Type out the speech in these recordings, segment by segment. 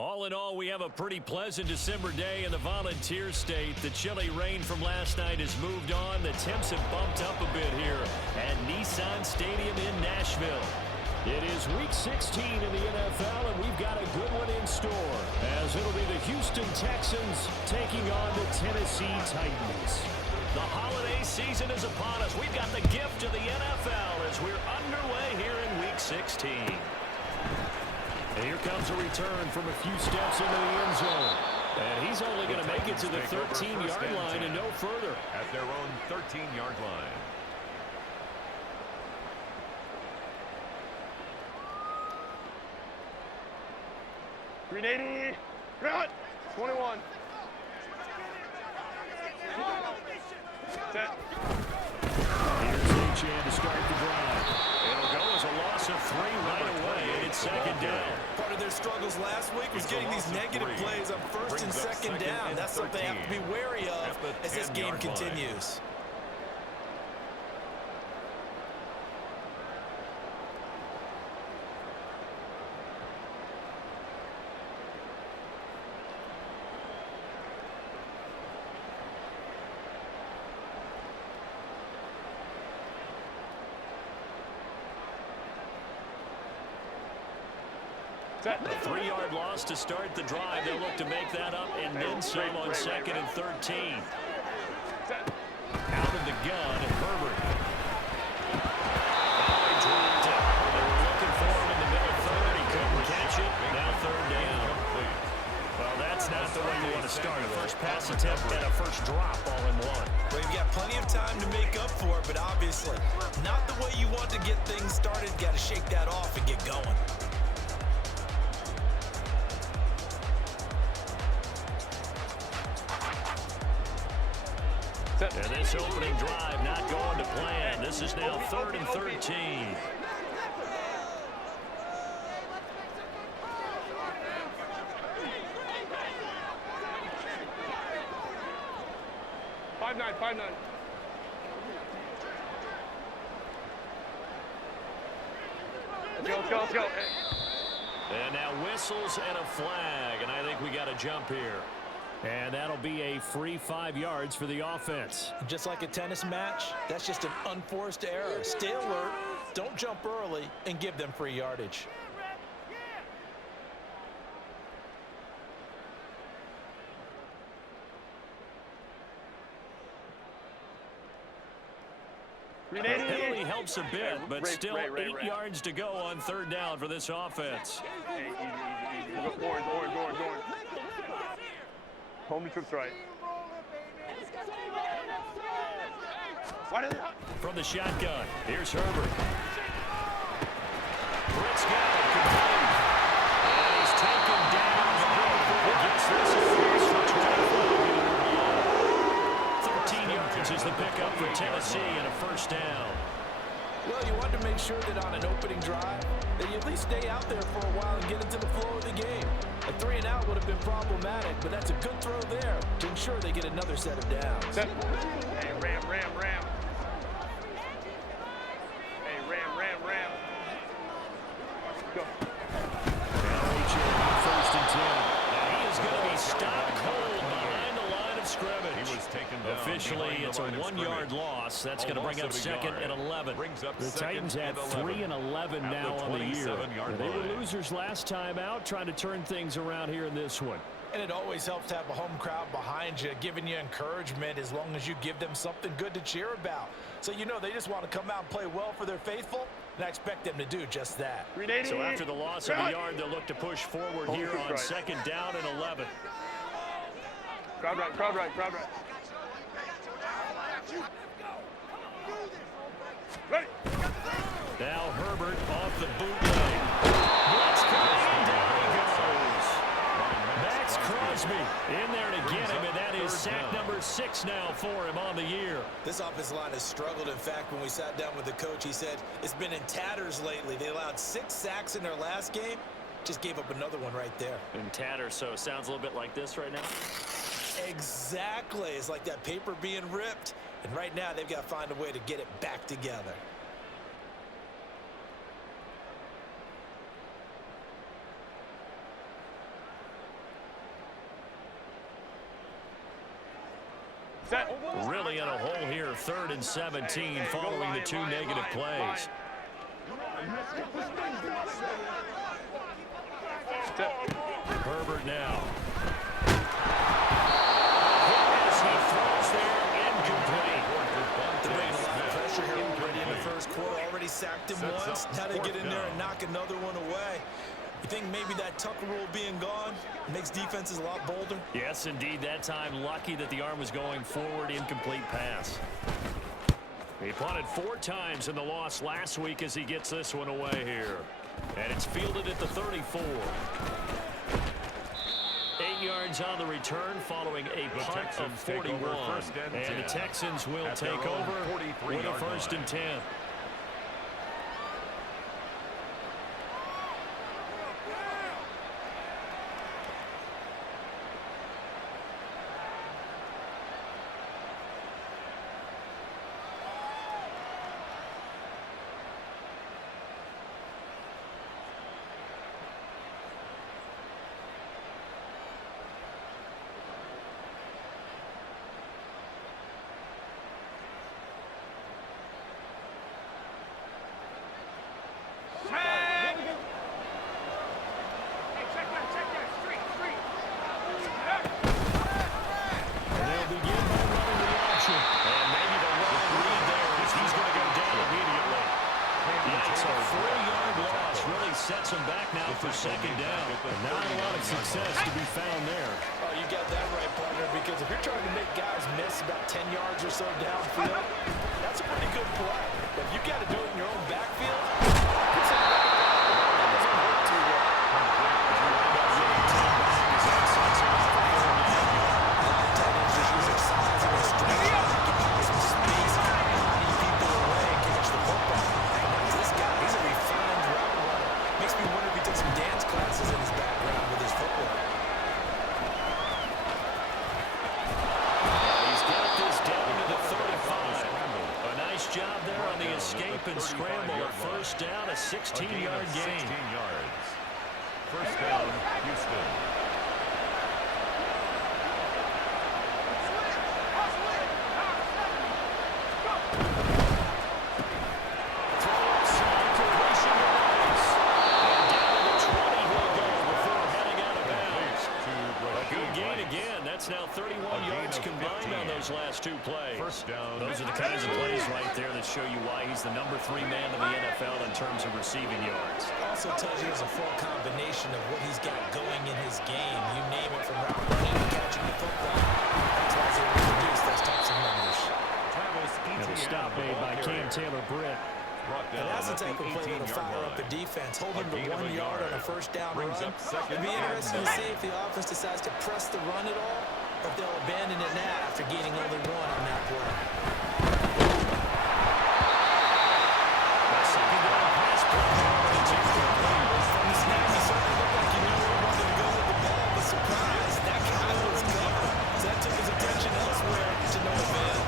All in all, we have a pretty pleasant December day in the Volunteer State. The chilly rain from last night has moved on. The temps have bumped up a bit here at Nissan Stadium in Nashville. It is Week 16 in the NFL, and we've got a good one in store, as it'll be the Houston Texans taking on the Tennessee Titans. The holiday season is upon us. We've got the gift of the NFL as we're underway here in Week 16. And here comes a return from a few steps into the end zone. And he's only going to make it to the 13-yard line and no further. At their own 13-yard line. $380. Run. 21. Set. Here's Achan to start the drive. It'll go as a loss of 3 right away, and it's second down. Part of their struggles last week was getting these negative plays on first and second down. That's something they have to be wary of as this game continues. A 3-yard loss to start the drive. They'll look to make that up and then some on second and 13. Out of the gun, Herbert. Oh, he dropped it. They were looking for him in the middle third. He couldn't catch it. Now third down. Well, that's not the way you want to start. First pass attempt and a first drop all in one. Well, you've got plenty of time to make up for it, but obviously not the way you want to get things started. Got to shake that off and get going. And this opening drive not going to plan. This is now 3rd and 13. Five nine. Let's go. And now whistles and a flag, and I think we got a jump here. And that'll be a free 5 yards for the offense. Just like a tennis match, that's just an unforced error. Stay alert, don't jump early, and give them free yardage. The penalty helps a bit, but still 8 yards to go on 3rd down for this offense. Hey, easy. Orange. Home to trips right. From the shotgun, here's Herbert. Britt's got it, complete. And he's taken down. He gets this across for 12. 13 yards is the pickup for Tennessee and a first down. Well, you want to make sure that on an opening drive, that you at least stay out there for a while and get into the flow of the game. A 3 and out would have been problematic, but that's a good throw there to ensure they get another set of downs. Hey, ram. Hey, ram. Go. First and 10. Now he is going to be stopped cold behind the line of scrimmage. He was taken down. Officially, it's a 1-yard loss. That's going to bring up second and 11. The Titans have 3 and 11 now on the year. They were losers last time out, trying to turn things around here in this one. And it always helps to have a home crowd behind you, giving you encouragement as long as you give them something good to cheer about. So you know they just want to come out and play well for their faithful, and I expect them to do just that. So after the loss of a yard, they'll look to push forward here on second down and 11. Crowd right. Ready. Now Herbert off the bootleg. Blitz coming, down he goes. Max Crosby in there to get him, and that is sack number 6 now for him on the year. This offensive line has struggled. In fact, when we sat down with the coach, he said it's been in tatters lately. They allowed 6 sacks in their last game. Just gave up another one right there. In tatters, so it sounds a little bit like this right now. Exactly. It's like that paper being ripped. And right now, they've got to find a way to get it back together. Set. Really in a hole here, 3rd and 17 following the 2 negative plays. Set. Herbert now. As he throws there, incomplete. They're bringing a lot of pressure here already in the first quarter. Already sacked him once. Now they get in there and knock another one away. You think maybe that Tucker rule being gone makes defenses a lot bolder? Yes, indeed. That time, lucky that the arm was going forward. Incomplete pass. He punted 4 times in the loss last week as he gets this one away here. And it's fielded at the 34. 8 yards on the return following a punt of 41. And the Texans will take over with a 1st and 10. Sets him back now for 2nd down. Not a lot of success to be found there. Oh, you got that right, partner, because if you're trying to make guys miss about 10 yards or so downfield, that's a pretty good play. But if you got to do it in your own backfield, that doesn't work too well. Tight ends just use their size and their strength to get some space, lead people away, and catch the football. That's this guy. He's a refined route runner. Makes me wonder if he took some dance classes in his background with his footwork. He's got this down to the 35. A nice job there on the escape and scramble. A 1st down, a 16-yard gain. 16 yards. 1st down, Houston. Now 31 yards combined on those last 2 plays. 1st down. Those are the kinds of plays right there that show you why he's the number 3 man in the NFL in terms of receiving yards. Also tells you there's a full combination of what he's got going in his game. You name it, from route running to catching the football. That's why he's able to produce those types of numbers. And a stop made by Cam Taylor-Britt. And that's the type of play that'll fire up a defense. Hold them to 1 yard on a 1st down run. It'd be interesting to see if the offense decides to press the run at all, or if they'll abandon it now after gaining only 1 on that play. From the snap, he certainly looked like he knew where he wanted to go with the ball, but surprise, that guy was covered. So that took his attention elsewhere to no avail.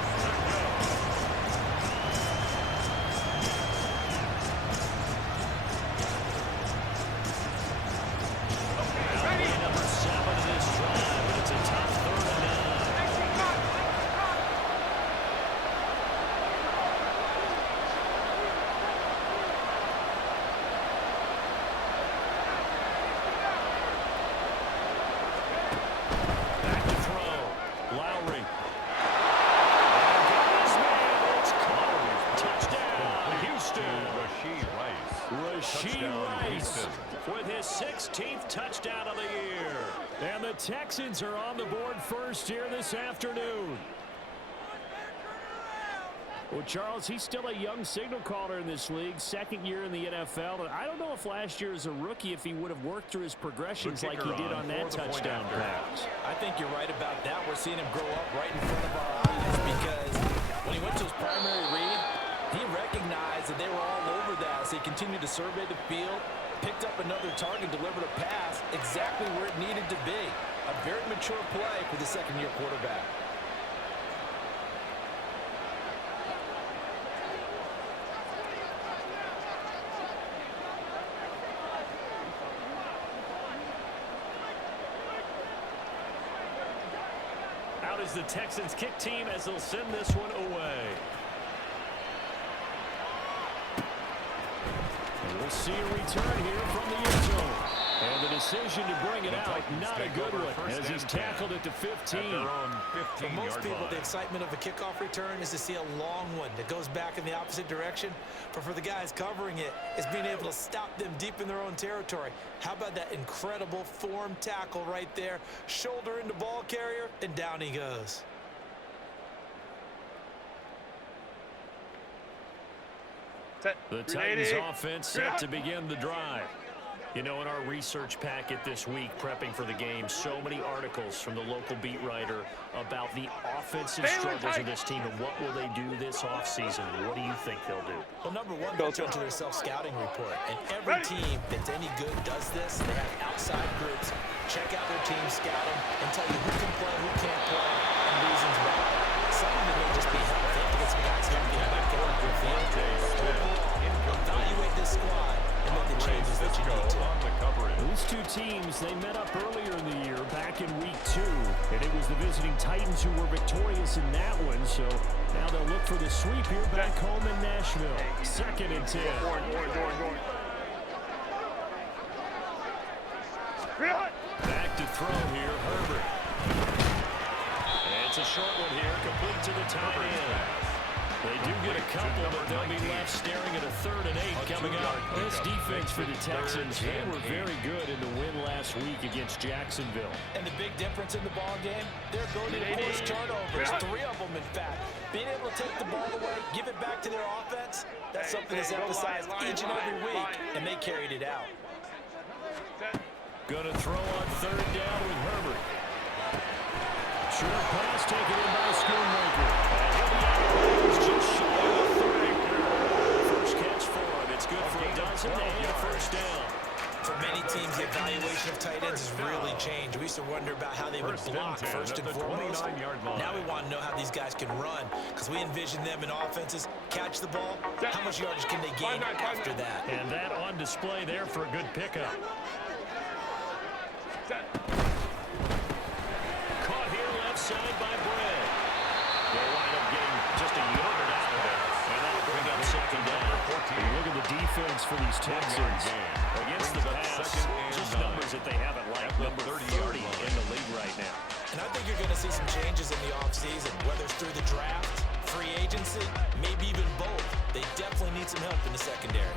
With his 16th touchdown of the year. And the Texans are on the board first here this afternoon. Well, Charles, he's still a young signal caller in this league, 2nd year in the NFL. And I don't know if last year as a rookie, if he would have worked through his progressions like he did on that touchdown pass. I think you're right about that. We're seeing him grow up right in front of our eyes, because when he went to his primary read, he recognized that they were all over that. So he continued to survey the field, picked up another target, delivered a pass exactly where it needed to be. A very mature play for the 2nd-year quarterback. Out is is the Texans kick team as they'll send this one away. And we'll see a return here from the end zone. And the decision to bring it out, not a good one, as he's tackled at the 15. For most people, the excitement of a kickoff return is to see a long one that goes back in the opposite direction. But for the guys covering it, it's being able to stop them deep in their own territory. How about that incredible form tackle right there? Shoulder into ball carrier, and down he goes. The Titans offense set to begin the drive. You know, in our research packet this week, prepping for the game, so many articles from the local beat writer about the offensive struggles of this team and what will they do this offseason. What do you think they'll do? Well, number one, they'll turn to their self-scouting report. And every team that's any good does this. They have outside groups. Check out their team, scout them, and tell you who can play, who can't play, and reasons why. Some of them may just be healthy. They have to get some guys healthy and back on the field. Overall, evaluate this squad and make the changes that you need to. These two teams, they met up earlier in the year, back in week 2, and it was the visiting Titans who were victorious in that one, so now they'll look for the sweep here back home in Nashville. 2nd and 10. Back to throw here, Herbert. And it's a short one here, complete to the tight end. They do get a couple, but they'll be left staring at a 3rd and 8 coming up. This defense for the Texans, they were very good in the win last week against Jacksonville. And the big difference in the ball game, their ability to force turnovers, 3 of them in fact. Being able to take the ball away, give it back to their offense, that's something that's emphasized each and every week, and they carried it out. Going to throw on 3rd down with Herbert. Short pass taken in by Schoonmaker. Just shy of 30. First catch for him. It's good for a dozen and a first down. For many teams, the evaluation of tight ends has really changed. We used to wonder about how they would block first and foremost. Now we want to know how these guys can run, because we envision them in offenses, catch the ball, how much yardage can they gain after that? And that on display there for a good pickup. Caught here left side by Brett. They'll wind up getting just a yard out of it, and that'll bring up 2nd down. Look at the defense for these Texans. Against the pass, just numbers that they haven't liked. Number 30 in the league right now. And I think you're going to see some changes in the offseason, whether it's through the draft, free agency, maybe even both. They definitely need some help in the secondary.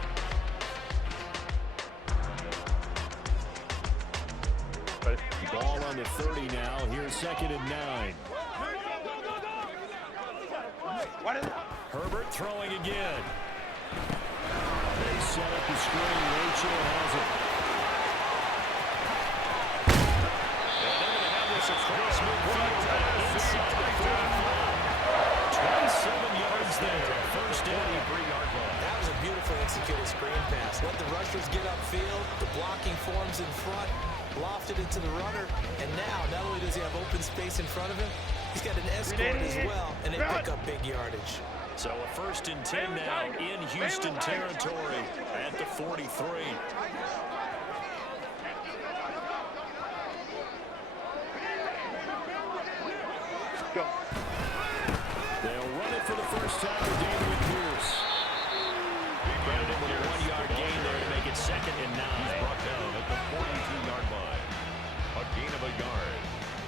Ball on the 30 now. Here's 2nd and 9. Herbert throwing again. They set up the screen. Rachel has it. And they're going to have this across midfield inside the 45. 27 yards there. First down. That was a beautifully executed screen pass. Let the rushers get upfield. The blocking forms in front. Lofted into the runner, and now not only does he have open space in front of him, he's got an escort as well, and they pick up big yardage. So a 1st and 10 now in Houston territory at the 43. Go. They'll run it for the first time with David Pierce. Credited with a 1-yard gain there to make it 2nd and 9. Brought down at the 42-yard line. A gain of a yard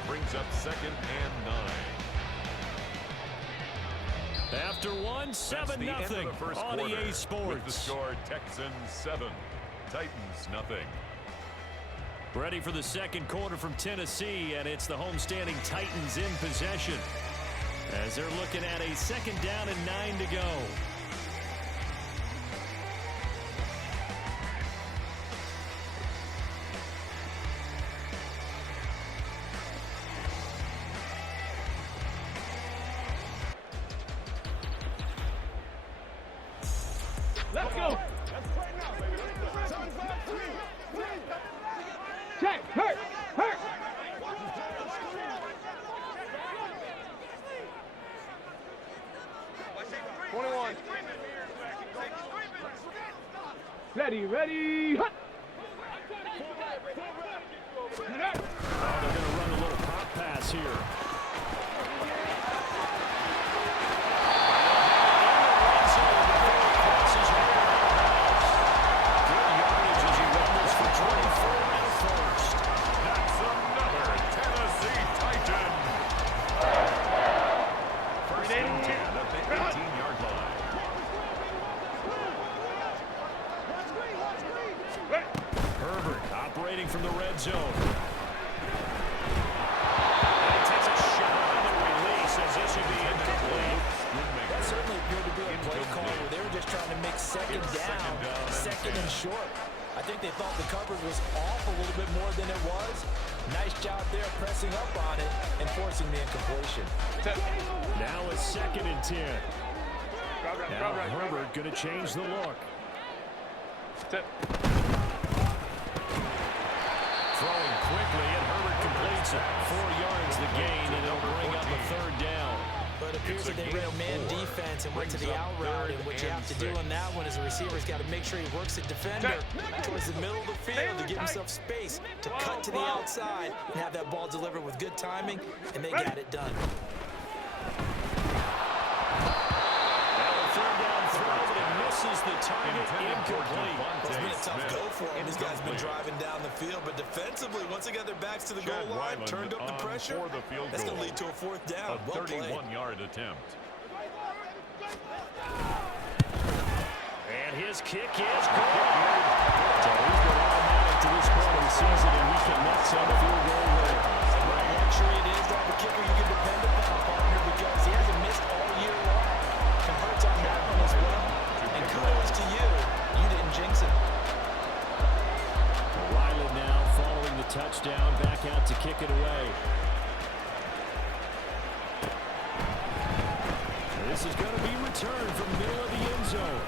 brings up 2nd and 9. After one, 7-0 on EA Sports. With the score, Texans 7, Titans nothing. Ready for the 2nd quarter from Tennessee, and it's the homestanding Titans in possession as they're looking at a 2nd down and 9 to go. Let's go. Check. Hurt. 21. Ready. Hut. Oh, they're going to run a little pop pass here. coming from the red zone. And he takes a shot on the release as this will be incomplete. That certainly appeared to be a play call where they were just trying to make second down and short. I think they thought the coverage was off a little bit more than it was. Nice job there pressing up on it and forcing the incompletion. Now a 2nd and 10. Now Herbert going to change the look. Throwing quickly, and Herbert completes it. 4 yards the gain, and it'll bring up a 3rd down. But it appears that they ran man defense and went to the out route, and what you have to do on that one is the receiver's got to make sure he works the defender towards the middle of the field to give himself space to cut to the outside and have that ball delivered with good timing, and they got it done. Misses the target, incomplete. It's been a tough go for him. These guys been driving down the field, but defensively, once they got their backs to the goal line, turned up the pressure, that's going to lead to a 4th down. A 31-yard attempt. And his kick is good. So he's been automatic to this point of the season, and he can net some field goal there. What a luxury it is to have a kicker you can depend upon, partner, because he hasn't missed all year long. Converts on that one as well. And kudos to you. You didn't jinx it. Riley now following the touchdown, back out to kick it away. This is going to be returned from the middle of the end zone.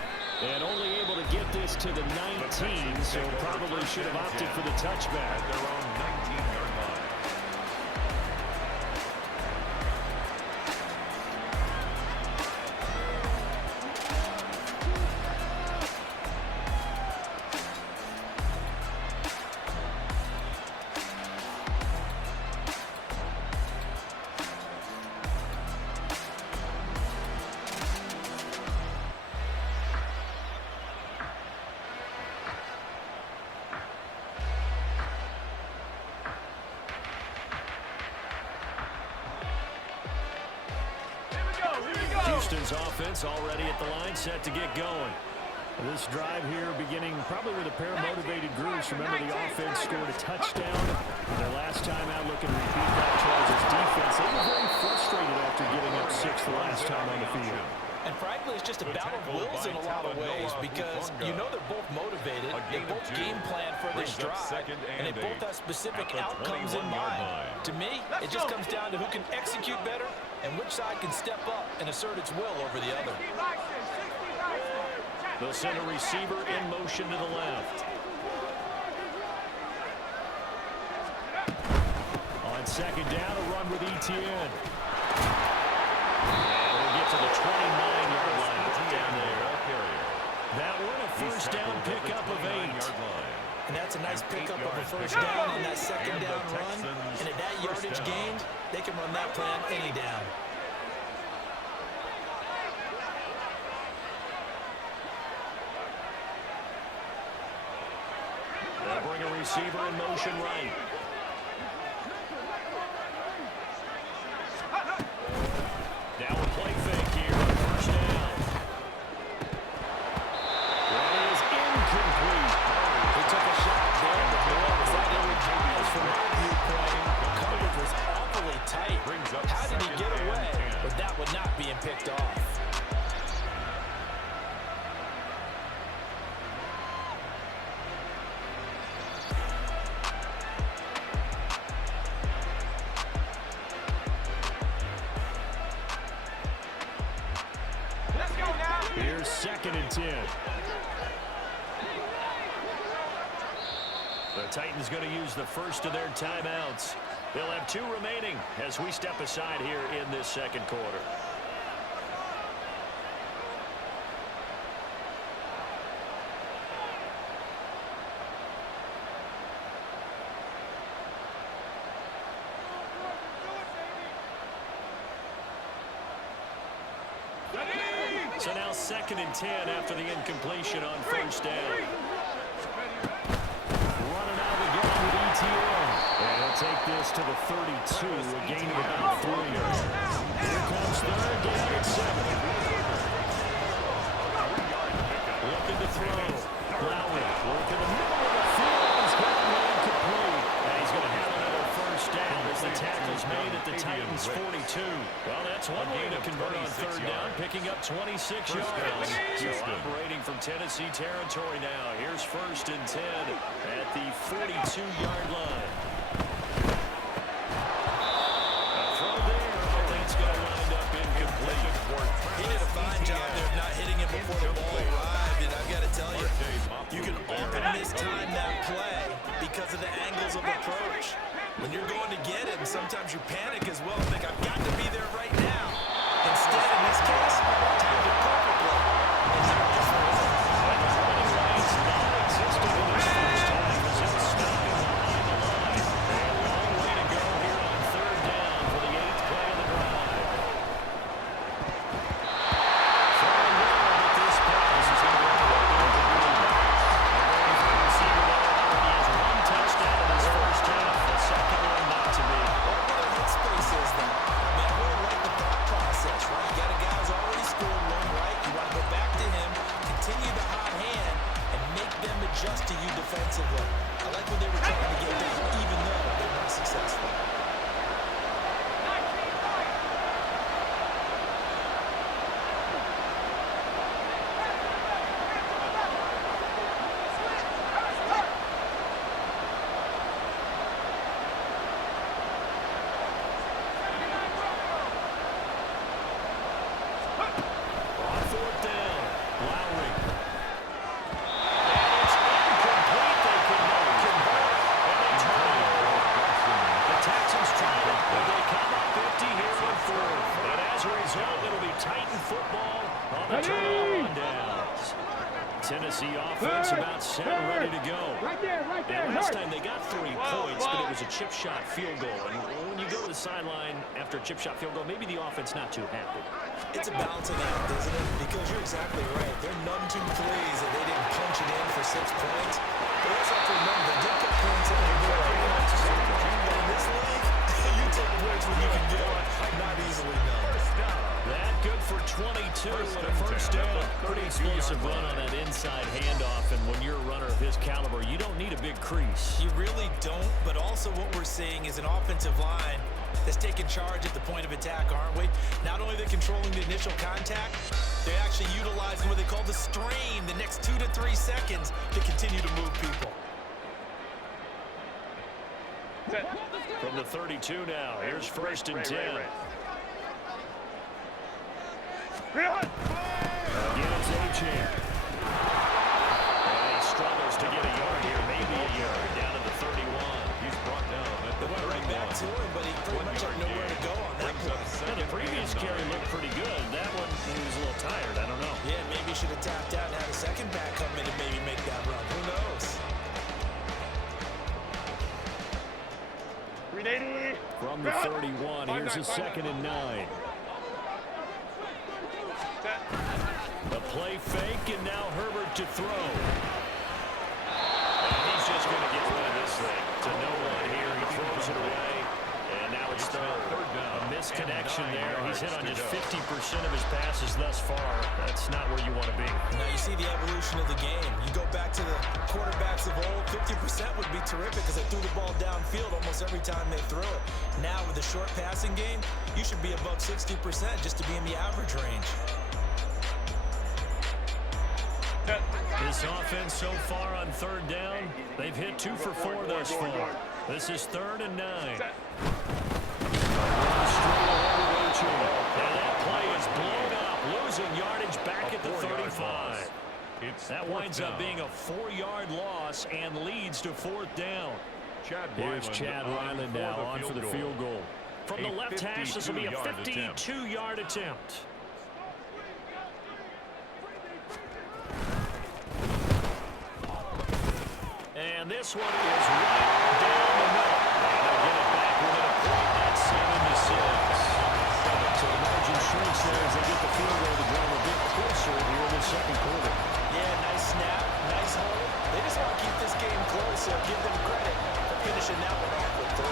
And only able to get this to the 19, so probably should have opted for the touchback. At their own 19-yard line. Houston's offense already at the line, set to get going. This drive here beginning probably with a pair of motivated groups. Remember, the offense scored a touchdown their last time out, looking to repeat that. Chargers defense, they were very frustrated after giving up 6 the last time on the field. And frankly, it's just a battle of wills in a lot of ways, because you know they're both motivated, they both game plan for this drive, and they both have specific outcomes in mind. To me, it just comes down to who can execute better and which side can step up and assert its will over the other. They'll send a receiver in motion to the left. On 2nd down, a run with Etienne. To the 29-yard line down there. That one, a 1st down pickup of 8. And that's a nice pickup of a 1st down on that 2nd down run. And at that yardage gained, they can run that plan any down. They'll bring a receiver in motion right. Now a play fake here on 1st down. That is incomplete. He took a shot there, but was that ill-advised from my viewpoint? The coverage was awfully tight. How did he get away? But that would not being picked off. Here's 2nd and 10. The Titans going to use the first of their timeouts. They'll have 2 remaining as we step aside here in this 2nd quarter. So now 2nd and 10 after the incompletion on 1st down. Running out again with Etienne. And he'll take this to the 32, a gain of about 3. Here comes 3rd down at 7. Looking to throw. Lowry working the middle of the field. He's got one complete. picking up 26 yards. So operating from Tennessee territory now. Here's 1st and 10 at the 42-yard line. A throw there, but that's going to wind up incomplete. He did a fine job there of not hitting it before the ball arrived, and I've got to tell you, you can often mistime that play because of the angles of approach. When you're going to get it, and sometimes you panic as well, think, I've got to be there right now. Instead, in this case, timed it perfectly. And here it just was. And the running lanes non-existent in his first half as he'll stop him behind the line. A long way to go here on 3rd down for the 8th play of the drive. Throwing well with this pass is going to go incomplete. The receiver there already has 1 touchdown in his first half. The second one not to be. What other hit space is that? I mean, I really like the thought process, right? You got a guy who's already scored one, right? You want to go back to him, continue the hot hand, and make them adjust to you defensively. I like what they were trying to get done, even though they weren't successful. On 4th down, Lowry. And it's incomplete. They could not convert. And they turn it over. The Texans try it, but they come up 50 here on 4th. And as a result, it'll be Titan football on the turnover on downs. Tennessee offense about set and ready to go. Right there, right there. And last time they got 3 points, but it was a chip shot field goal. And when you go to the sideline after a chip shot field goal, maybe the offense not too happy. It's a balancing act, isn't it? Because you're exactly right. They're none too pleased that they didn't punch it in for 6 points. But also have to remember, they did put points in the board. But in this league, you take points when you can get it. Not easily done. That good for 22 and a 1st down. Pretty explosive run on that inside handoff, and when you're a runner of his caliber, you don't need a big crease. You really don't, but also what we're seeing is an offensive line that's taking charge at the point of attack, aren't we? Not only are they controlling the initial contact, they're actually utilizing what they call the strain, the next 2 to 3 seconds, to continue to move people. From the 32 now, here's 1st and 10. Again, it's A-Champ. And he struggles to get a yard here, maybe a yard, down at the 31. He's brought down at the They went right back to him, but he pretty much had nowhere to go on that play. Well, the previous carry looked pretty good. That one, he was a little tired. I don't know. Yeah, maybe he should have tapped out and had a second back come in and maybe make that run. Who knows? 380. From the 31, here's a 2nd and 9. The play fake, and now Herbert to throw. And he's just going to get rid of this thing to no one here. He throws it away, and now it's third. A misconnection there. He's hit on just 50% of his passes thus far. That's not where you want to be. Now you see the evolution of the game. You go back to the quarterbacks of old, 50% would be terrific because they threw the ball downfield almost every time they threw it. Now with the short passing game, you should be above 60% just to be in the average range. This offense so far on 3rd down, they've hit 2 for 4 thus far. This is 3rd and 9. And that play is blown up, losing yardage back at the 35. That winds up being a 4-yard loss and leads to 4th down. Here's Chad Ryland now on for the field goal. From the left hash, this will be a 52-yard attempt. And this one is right down the middle. And they'll get it back within a point at 7-6. So the margin shrinks there as they get the field goal to draw a bit closer here in the 2nd quarter. Yeah, nice snap, nice hold. They just want to keep this game close, so give them credit for finishing that one off with 3.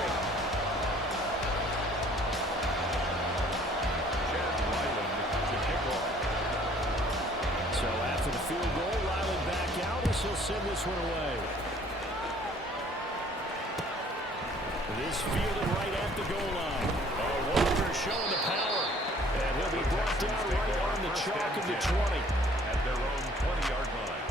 So after the field goal, Riley back out as he'll send this one away. It is fielded right at the goal line. Walker showing the power. And He'll be brought down right on the chalk of the 20. At their own 20-yard line.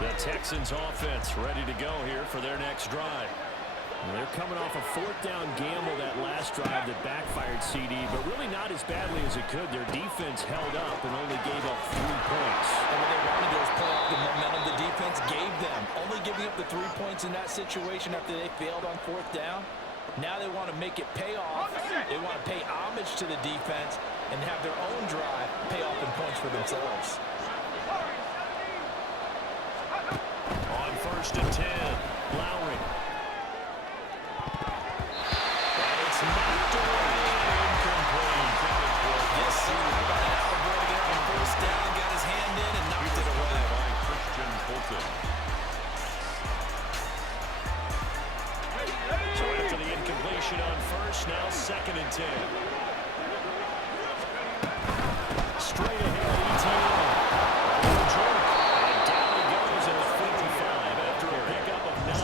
The Texans offense ready to go here for their next drive. They're coming off a fourth down gamble that last drive that backfired CD, but really not as badly as it could. Their defense held up and only gave up 3 points. And what they wanted to do is play off the momentum the defense gave them. Only giving up the 3 points in that situation after they failed on fourth down. Now they want to make it pay off. They want to pay homage to the defense and have their own drive pay off in points for themselves. On 1st and 10, Lowry. And it's knocked away and incomplete. Yes, sir. How about that? The boy got on first down, got his hand in, and knocked it away. By Christian Fulton. So after the incompletion on first, now 2nd and 10. Straight ahead, ETN. And down he goes at the 45 after a pickup of 9.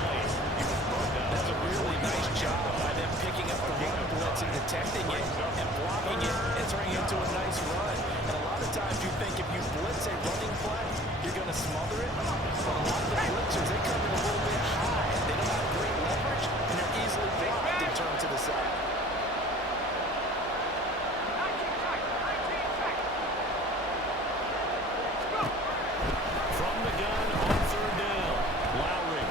That's a really nice job by them picking up the run blitz and detecting it and blocking it and turning it into a nice run. And a lot of times you think if you blitz a running play, you're going to smother it. But a lot of the blitzers, they come in a little bit high. They don't have great leverage, and they're easily blocked and turned to the side. From the gun on 3rd down, Lowry.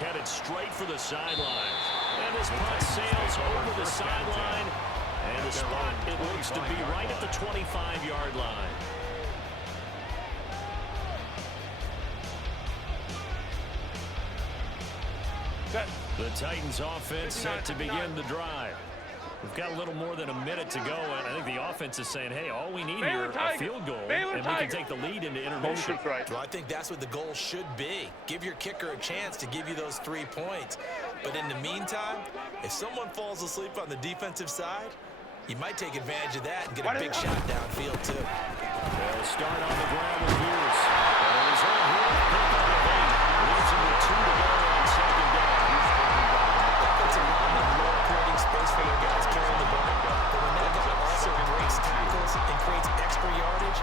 Headed straight for the sideline. And this punt sails over the sideline. And the spot, it looks to be right at the 25-yard line. The Titans offense set to begin the drive. We've got a little more than a minute to go, and I think the offense is saying, hey, all we need here, a field goal, and we can take the lead into intermission. Well, I think that's what the goal should be. Give your kicker a chance to give you those 3 points. But in the meantime, if someone falls asleep on the defensive side, you might take advantage of that and get a big shot downfield, too. They'll start on the ground with Hughes. He's on here. Leads him with 2 to go on 2nd down. Offensive linemen love creating space for their guys carrying the ball. But when that guy also breaks tackles and creates extra yardage,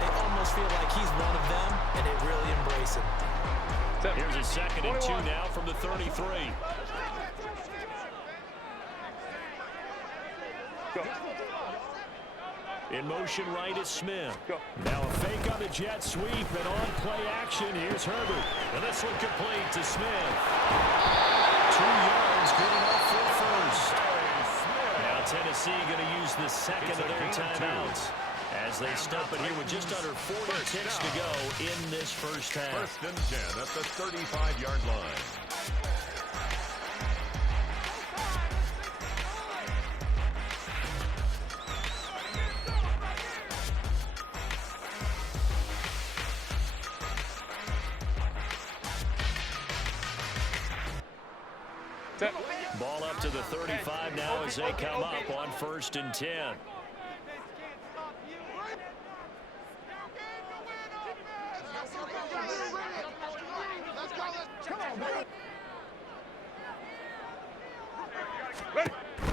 they almost feel like he's one of them, and they really embrace him. Here's a 2nd and 2 now from the 33. In motion right is Smith. Now a fake on the jet sweep, and on play action, here's Herbert. And this one complete to Smith. 2 yards, good enough for first. Now Tennessee going to use the second of their timeouts as they stop it here with just under 40 ticks to go in this first half. 1st and 10 at the 35-yard line. Ball up to the 35 now as they come up on 1st and 10.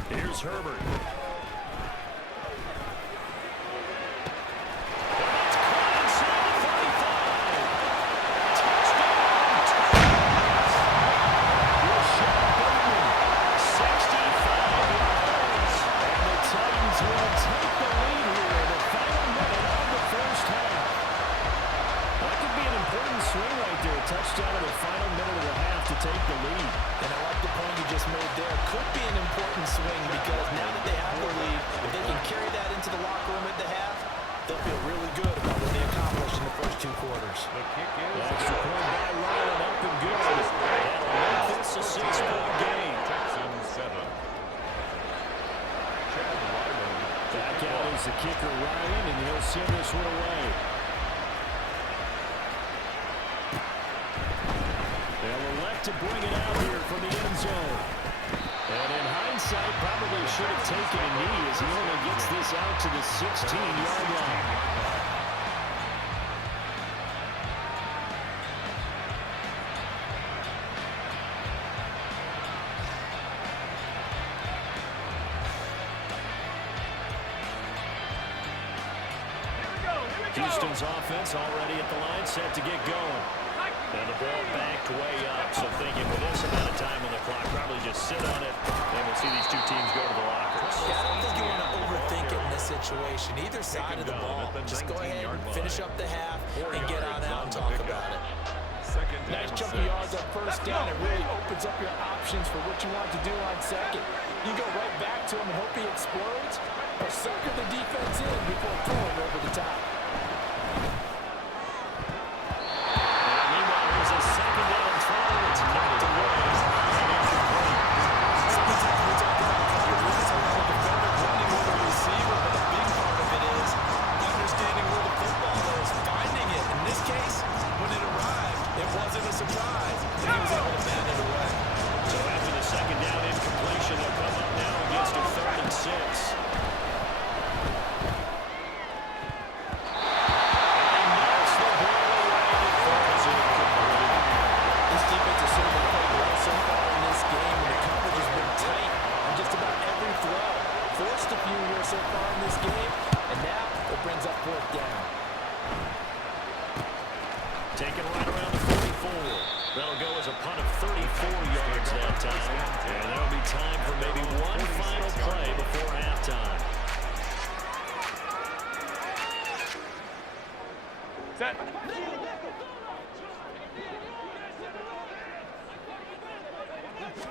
Here's Herbert. Touchdown in the final minute of the half to take the lead. And I like the point you just made there. Could be an important swing because now that they have the lead, if they can carry that into the locker room at the half, they'll feel really good about what they accomplished in the first 2 quarters. The kick is extra point by Ryan, up and good. That'll make this a 6-point game. Texans 7. the kicker Ryan, and he'll send this one away. They'll elect to bring it out here from the end zone. And in hindsight, probably should have taken a knee as he only gets this out to the 16-yard line. Houston's offense already at the line, set to get going. And the ball backed way up, so thinking with this amount of time on the clock, probably just sit on it, and we'll see these two teams go to the lockers. Yeah, I don't think you want to overthink it in this situation. Either side of the ball, just go ahead and finish up the half and get on out and talk about it. Nice chunk of yards on first down. It really opens up your options for what you want to do on second. You go right back to him and hope he explodes, or sucker the defense in before throwing over the top. Taken right around the 44. That'll go as a punt of 34 yards that time. And there'll be time for maybe one final play before halftime. Set.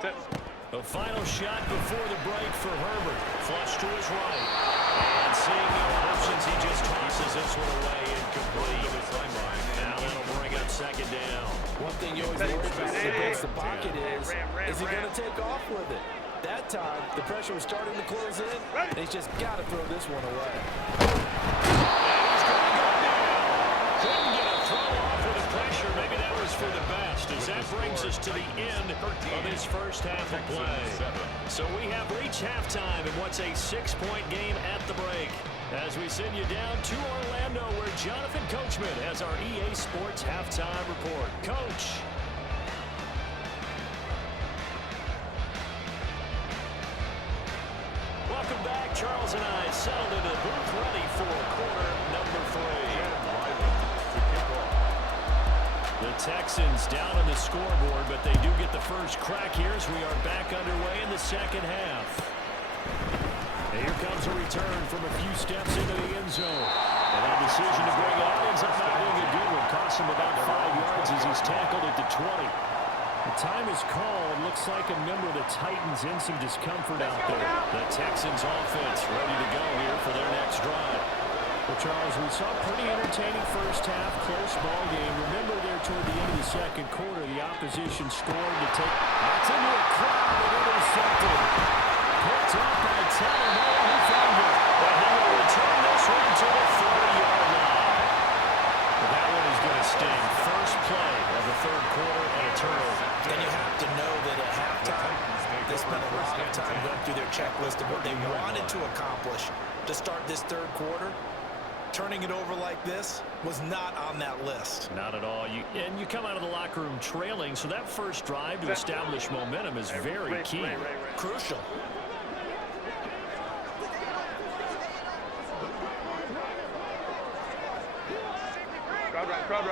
Set. A final shot before the break for Herbert. Flush to his right. And seeing no options, he just tosses this one away incomplete. Now that'll bring up second down. One thing you always worry about against the pocket is he going to take off with it? That time, the pressure was starting to close in, and he's just got to throw this one away. Couldn't get a throw off with the pressure. Maybe that was for the best, as that brings us to the end of this first half of play. So we have reached halftime in what's a 6-point game at the break. As we send you down to Orlando, where Jonathan Coachman has our EA Sports halftime report. Coach. Welcome back. Charles and I settled into the booth, ready for quarter number 3. The Texans down on the scoreboard, but they do get the first crack here as we are back underway in the second half. And here comes a return from a few steps into the end zone. And that decision to bring it up ends up not being a good one. Costs him about 5 yards as he's tackled at the 20. The time is called. Looks like a member of the Titans in some discomfort out there. The Texans offense ready to go here for their next drive. Well, Charles, we saw a pretty entertaining first half, close ball game. Remember there toward the end of the second quarter, the opposition scored to take. That's into a crowd and intercepted. Picked up by Taylor. He found it. But he will return this one to the 30-yard line. But that one is going to sting. First play of the third quarter and a turnover. And you have to know that at halftime, they spent a lot of time going through their checklist of what they wanted to accomplish to start this third quarter. Turning it over like this was not on that list. Not at all. And you come out of the locker room trailing, so that first drive to establish momentum is very key. Crucial. Crowd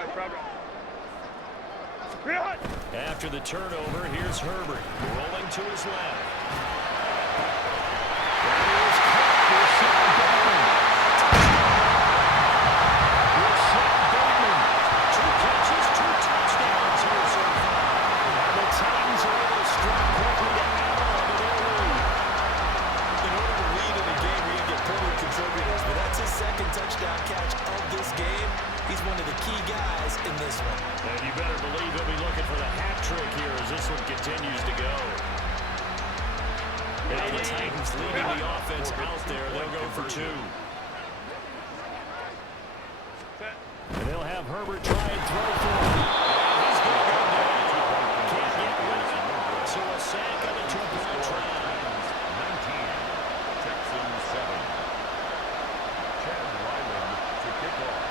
right. After the turnover, here's Herbert rolling to his left. Second touchdown catch of this game. He's one of the key guys in this one. And you better believe he'll be looking for the hat trick here as this one continues to go. And the Titans leading the offense out there. They'll go for 2. And they'll have Herbert try and throw for him. He's going to go down. Can't get rid of it. So a sack on the triple try. 19, Texans 7. Chad Ryland to kick off.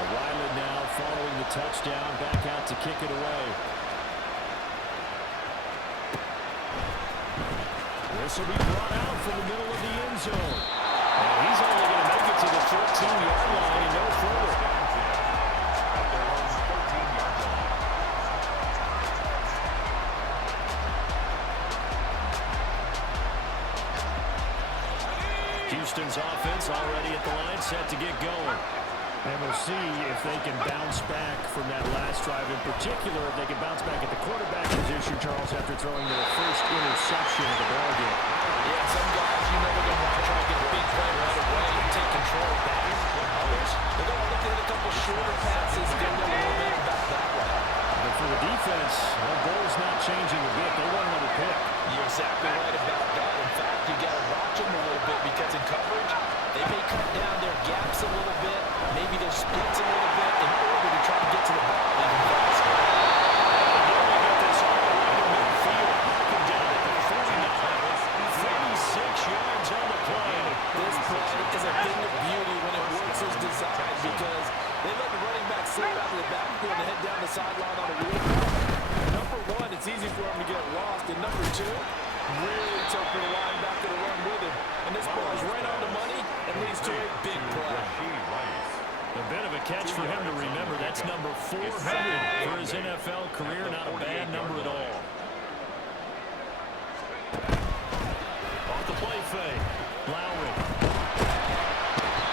Ryland now following the touchdown, back out to kick it away. This will be brought out from the middle of the end zone. And he's only going to make it to the 14-yard line and no further. At their own 13-yard line. Houston's offense already at the line, set to get going. And we'll see if they can bounce back from that last drive. In particular, if they can bounce back at the quarterback position, Charles, after throwing their first interception of the ballgame. Yeah, some guys, you know, they're going to want to try to get a big play right away and take control back. Others, they're going to look at a couple shorter passes, get a little bit about that way. But for the defense, their goal's not changing a bit. They want another pick. You're exactly right about that. In fact, you got to watch them a little bit because in coverage, they may cut down their gaps a little bit, maybe their splits a little bit in order to try to get to the ball even faster. And here we get this all the way to midfield. Come down at the 36 yards on the play. This play is a thing of beauty when it works as designed because they let the running back slip out of the backfield and head down the sideline on a wheel route. Number one, it's easy for him to get lost. And number two, really tough for the linebacker to run with him. And this ball is right on the money and leads to a big play. A bit of a catch for him to remember. That's number 400 for his NFL career. Not a bad number at all. Off the play fake. Lowry.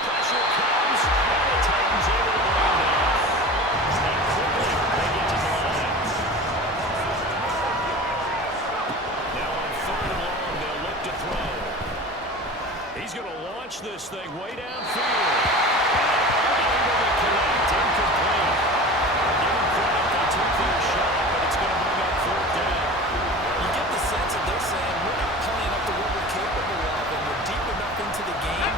Pressure comes. And the Titans able to bring it down. And quickly they get to the line. Now on 3rd and long, they'll look to throw. He's going to launch this thing way downfield. Connect, incomplete. Give him credit, they took their shot, but it's going to bring up 4th down. You get the sense that they're saying we're not playing up to what we're capable of, and we're deep enough into the game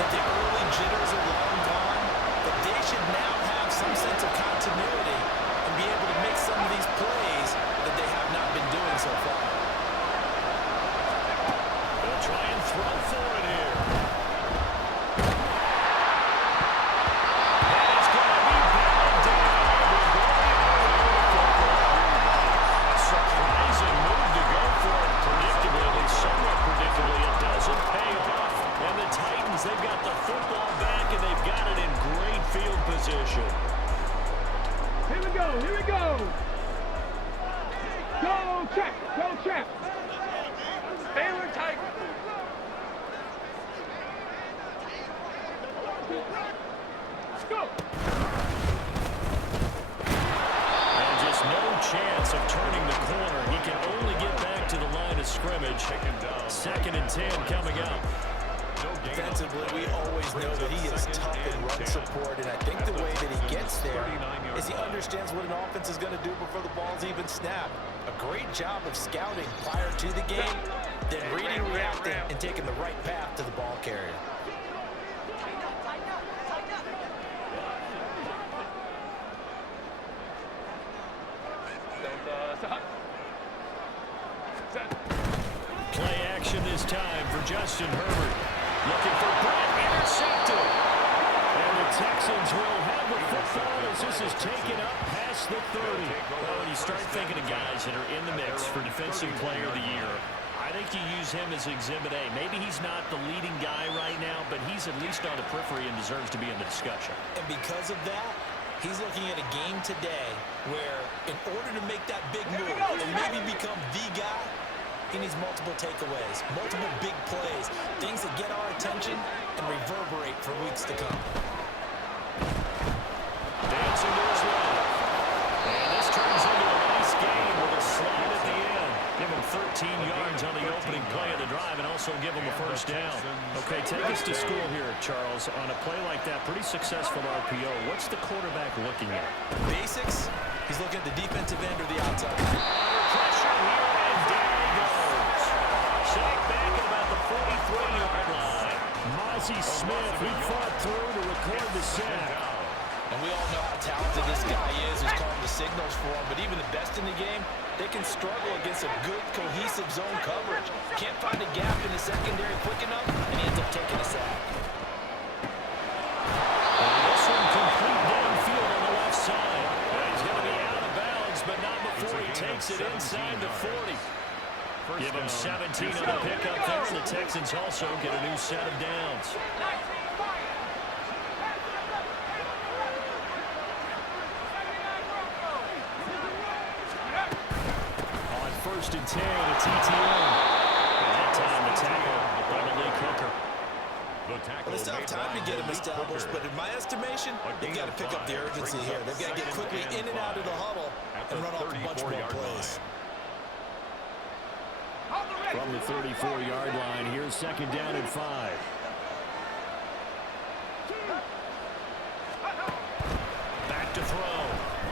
that the early jitters are long gone, but they should now have some sense of continuity and be able to make some of these plays that they have not been doing so far. They'll try and throw for it here. They've got the football back, and they've got it in great field position. Here we go, here we go. Go, check, go, check. Baylor Tigers. Let's go. And just no chance of turning the corner. He can only get back to the line of scrimmage. 2nd and 10 coming up. Defensively, we always know that he is tough in run support, and I think the way that he gets there is he understands what an offense is going to do before the ball's even snapped. A great job of scouting prior to the game, then reading, reacting, and taking the right path to the ball carrier. Play action this time for Justin Herbert. Looking for Brett, intercepted. And the Texans will have the football as this is taken up past the 30. Well, when you start thinking of guys that are in the mix for Defensive Player of the Year, I think you use him as Exhibit A. Maybe he's not the leading guy right now, but he's at least on the periphery and deserves to be in the discussion. And because of that, he's looking at a game today where in order to make that big move and maybe become the guy, he needs multiple takeaways, multiple big plays, things that get our attention and reverberate for weeks to come. Dancing to his left. And this turns into a nice game with a slide at the end. Give him 13 yards on the opening play of the drive and also give him a 1st down. Okay, take us to school here, Charles. On a play like that, pretty successful RPO. What's the quarterback looking at? Basics, he's looking at the defensive end or the outside. Under pressure here, and down he goes. Sacked back at about the 43-yard line. Massey Smith, who fought through to record the sack. And we all know how talented this guy is, who's calling the signals for him. But even the best in the game, they can struggle against a good, cohesive zone coverage. Can't find a gap in the secondary quick enough, and he ends up taking a sack. And this one complete downfield on the left side. He's going to be out of bounds, but not before he takes it inside the 40. Give him 17 on the pickup there, and the Texans also get a new set of downs. On 1st and 10, it's ETN. And that time the tackle by Malik Hooker. Well, they still have time to get him established, but in my estimation, they've got to pick up the urgency here. They've got to get quickly in and out of the huddle and run off a bunch more plays. From the 34-yard line, here's 2nd down and 5. Back to throw.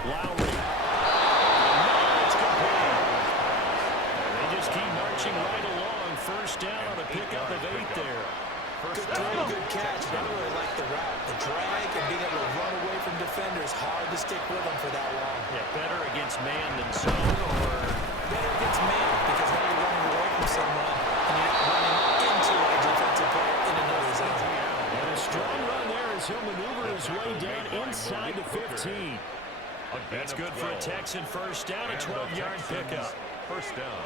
Lowry. No, it's complete. They just keep marching right along. 1st down on a pickup of 8 there. Good throw, good catch, but I really like the route. The drag and being able to run away from defenders, hard to stick with them for that long. Yeah, better against man than zone, or better against man, because now you're running away from someone and you're running into a defensive player in another zone. And a strong run there as he'll maneuver his way down inside the 15. That's good for a Texan 1st down, a 12-yard pickup. 1st down.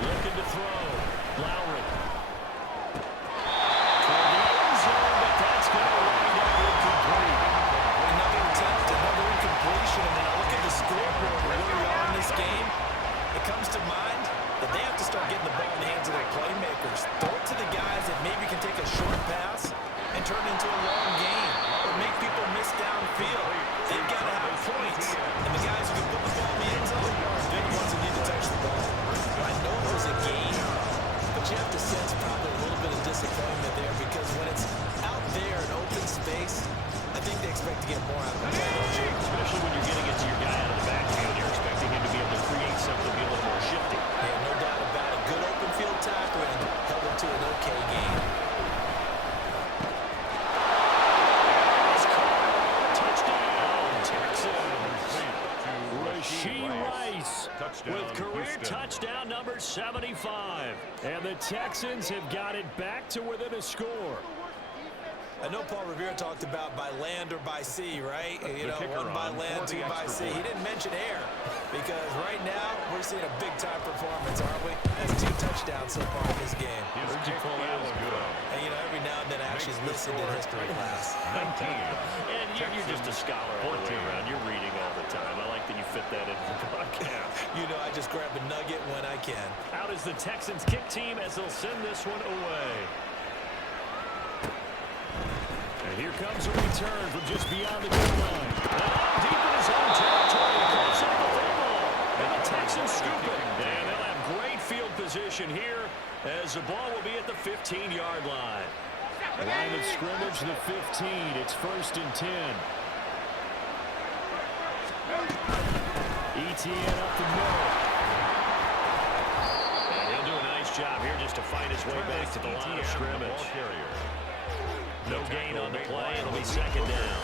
Looking to throw. Lowry. Toward the end zone, but that's going to wind up incomplete. Another attempt, another incompletion, and then I look at the scoreboard where we are in this game. It comes to mind that they have to start getting the ball in the hands of their playmakers. Throw it to the guys that maybe can take a short pass and turn it into a long game or make people miss downfield. They've got to have points, and the guys who can put the ball in the end zone are the ones who need to touch the ball. I know it was a game, but you have to sense probably a little bit of disappointment there because when it's out there in open space, I think they expect to get more out of the play, don't you? Especially when you're getting it to your guy out of the backfield. You're expecting him to be able to create something, be a little more shifty. Yeah, no doubt about it. Good open field tackling held him to an okay game. With career touchdown number 75. And the Texans have got it back to within a score. I know Paul Revere talked about by land or by sea, right? You know, one by land, two by sea. He didn't mention air because right now we're seeing a big-time performance, aren't we? That's 2 touchdowns so far in this game. Where'd you pull that one from? And, you know, every now and then I actually listened in history class. 19. And you're just a scholar all the way around. You're reading all the time. I like that you fit that into the broadcast. You know, I just grab a nugget when I can. Out is the Texans kick team as they'll send this one away. And here comes a return from just beyond the goal line. Deep in his own territory, across up the football. And the Texans scoop it. And they'll have great field position here as the ball will be at the 15-yard line. Line of scrimmage, the 15. It's 1st and 10. ETN up the middle. And he'll do a nice job here just to fight his way back to the line of scrimmage. No gain on the play. It'll be 2nd down.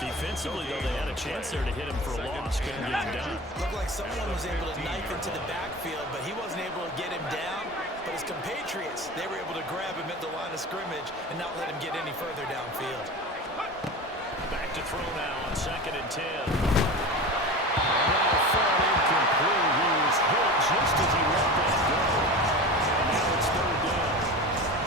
Defensively, though, they had a chance there to hit him for a loss. Couldn't get him down. Looked like someone was able to knife into the backfield, but he wasn't able to get him down. But his compatriots, they were able to grab him at the line of scrimmage and not let him get any further downfield. Back to throw now on 2nd and 10. And that fell incomplete. He was hit just as he let that go. And now it's 3rd down.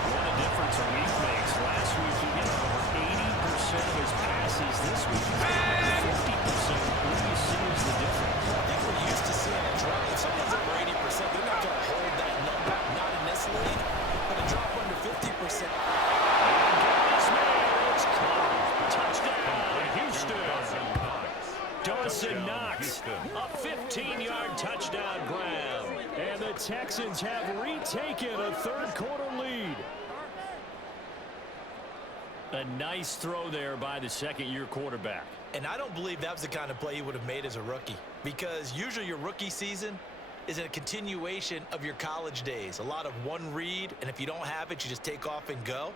What a difference a week makes. Last week he hit over 80% of his passes. This week he's got 50%. What do you see as the difference? I think we're used to seeing a drop. If someone's over 80%, they're not going to hold that number. Not in this league, but a drop under 50%. And got his man. It's close. Touchdown, Houston. Dawson Knox, a 15-yard touchdown grab. And the Texans have retaken a 3rd quarter lead. A nice throw there by the second-year quarterback. And I don't believe that was the kind of play he would have made as a rookie, because usually your rookie season is a continuation of your college days. A lot of one read, and if you don't have it, you just take off and go.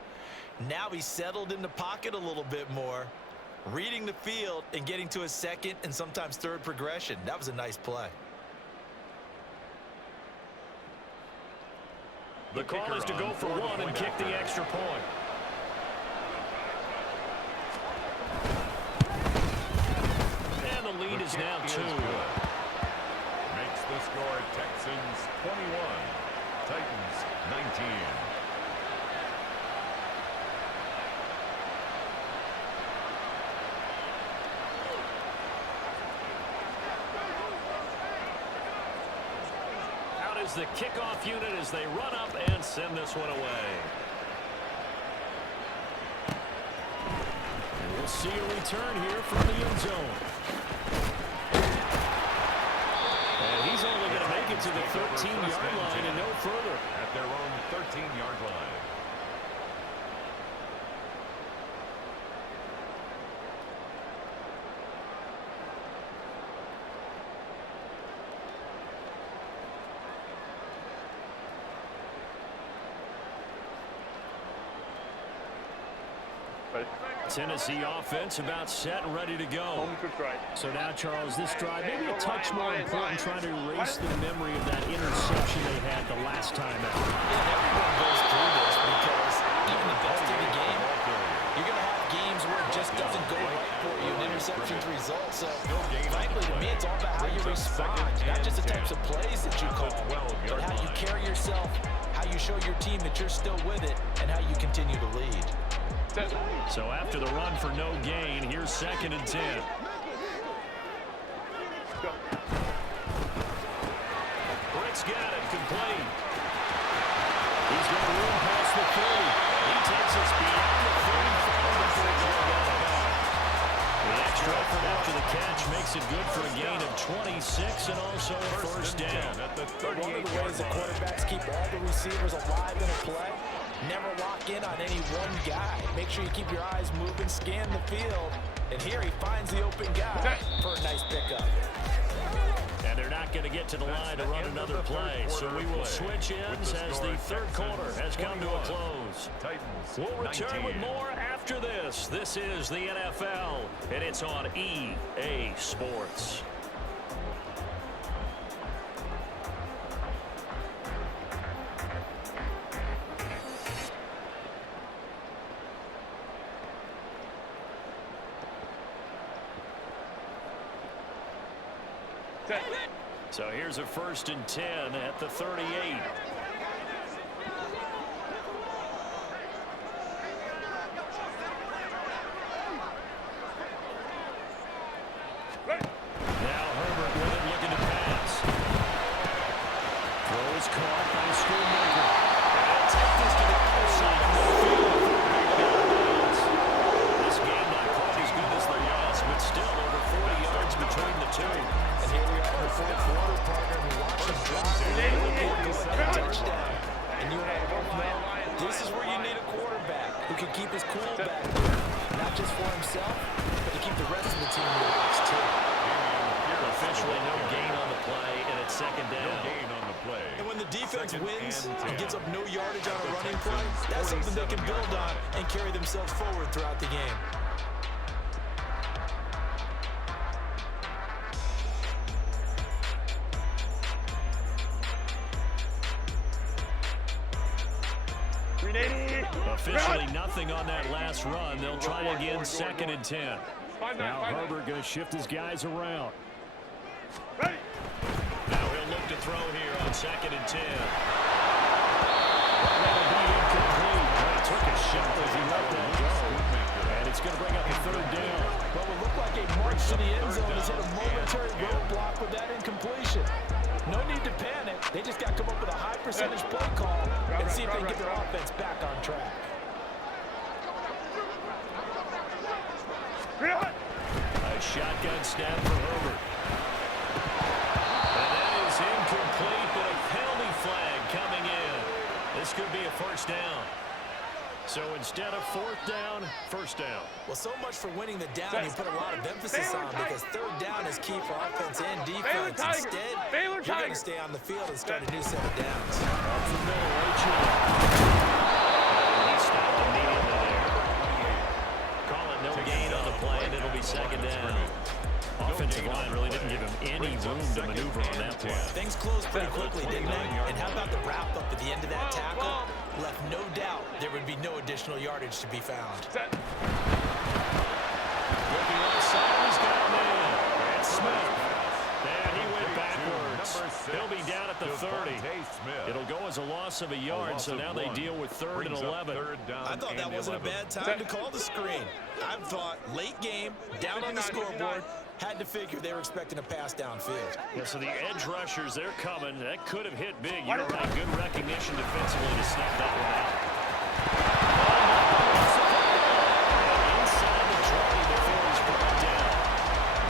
Now he's settled in the pocket a little bit more, reading the field and getting to a second and sometimes third progression. That was a nice play. The call is to go for one and kick the extra point. And the lead is now 2. Makes the score Texans 21, Titans 19. Out is the kickoff unit as they run up and send this one away. And we'll see a return here from the end zone. And he's only going to make it to the 13-yard line and no further. At their own 13-yard line. Tennessee offense about set and ready to go. So now, Charles, this drive maybe a touch more important, trying to erase the memory of that interception they had the last time out. Yeah, everyone goes through this because even the best of the game, you're going to have games where it just doesn't go right for you and interceptions result. So, frankly, to me, it's all about how you respond, not just the types of plays that you call, but how you carry yourself, how you show your team that you're still with it, and how you continue to lead. So after the run for no gain, here's 2nd and 10. Britt's got it, complete. He's got room past the 30. He takes us beyond the 35 before going out of bounds. The extra effort after the catch makes it good for a gain of 26 and also a first down. At the One of the 38-yard ways the line. quarterbacks keep all the receivers alive in a play, never lock in on any one guy. Make sure you keep your eyes moving, scan the field, and here he finds the open guy for a nice pickup. And they're not going to get to the line to run another play, so we will switch ends as the third quarter has come to a close. Titans We'll return 19. with more after this. This is the NFL, and it's on EA Sports. So here's a 1st and 10 at the 38. Now Herbert with it, looking to pass. Throw is caught by Schoonmaker. And they'll take this to the other side of the field. This game not quite as good as the last, but still over 40 yards between the two. And here we are in the fourth quarter, partner. We watch him drive a touchdown. And you and I both know this is where you need a quarterback who can keep his cool back there, not just for himself, but to keep the rest of the team relaxed too. Officially no gain on the play, and it's 2nd down. No gain on the play. And when the defense 2nd wins and 10. and gives up no yardage on a running play, that's something they can build on and carry themselves forward throughout the game. Officially nothing on that last run. They'll try again, 2nd and 10. Now Herbert going to shift his guys around. Now he'll look to throw here on 2nd and 10. That'll be incomplete. He took a shot as he let that go. And it's going to bring up a 3rd down. What would look like a march to the end zone has hit a momentary roadblock with that incompletion. No need to panic. They just got to come up with a high percentage play call and see if they can get their offense back on track. A shotgun snap for Herbert. And that is incomplete, but a penalty flag coming in. This could be a first down. So instead of fourth down, first down. Well, so much for winning the down you put a lot of emphasis on because third down is key for offense and defense. Instead, you're going to stay on the field and start a new set of downs. Up the middle, Rachel. He stopped immediately there. Call it no gain on the play, and it'll be second down. Offensive line really didn't give him any room to maneuver on that play. Things closed pretty quickly, didn't they? And how about the wrap-up at the end of that tackle? Left no doubt there would be no additional yardage to be found. Looking outside, he's got a man. That's Smith. And he went backwards. He'll be down at the 30. It'll go as a loss of a yard, so now they deal with third and 11. I thought that wasn't a bad time to call the screen. I thought late game, down on the scoreboard, had to figure they were expecting a pass downfield. Yeah, so the edge rushers, they're coming. That could have hit big. You're right. Good recognition defensively to snuff that one out. Inside the 20 before he's brought down.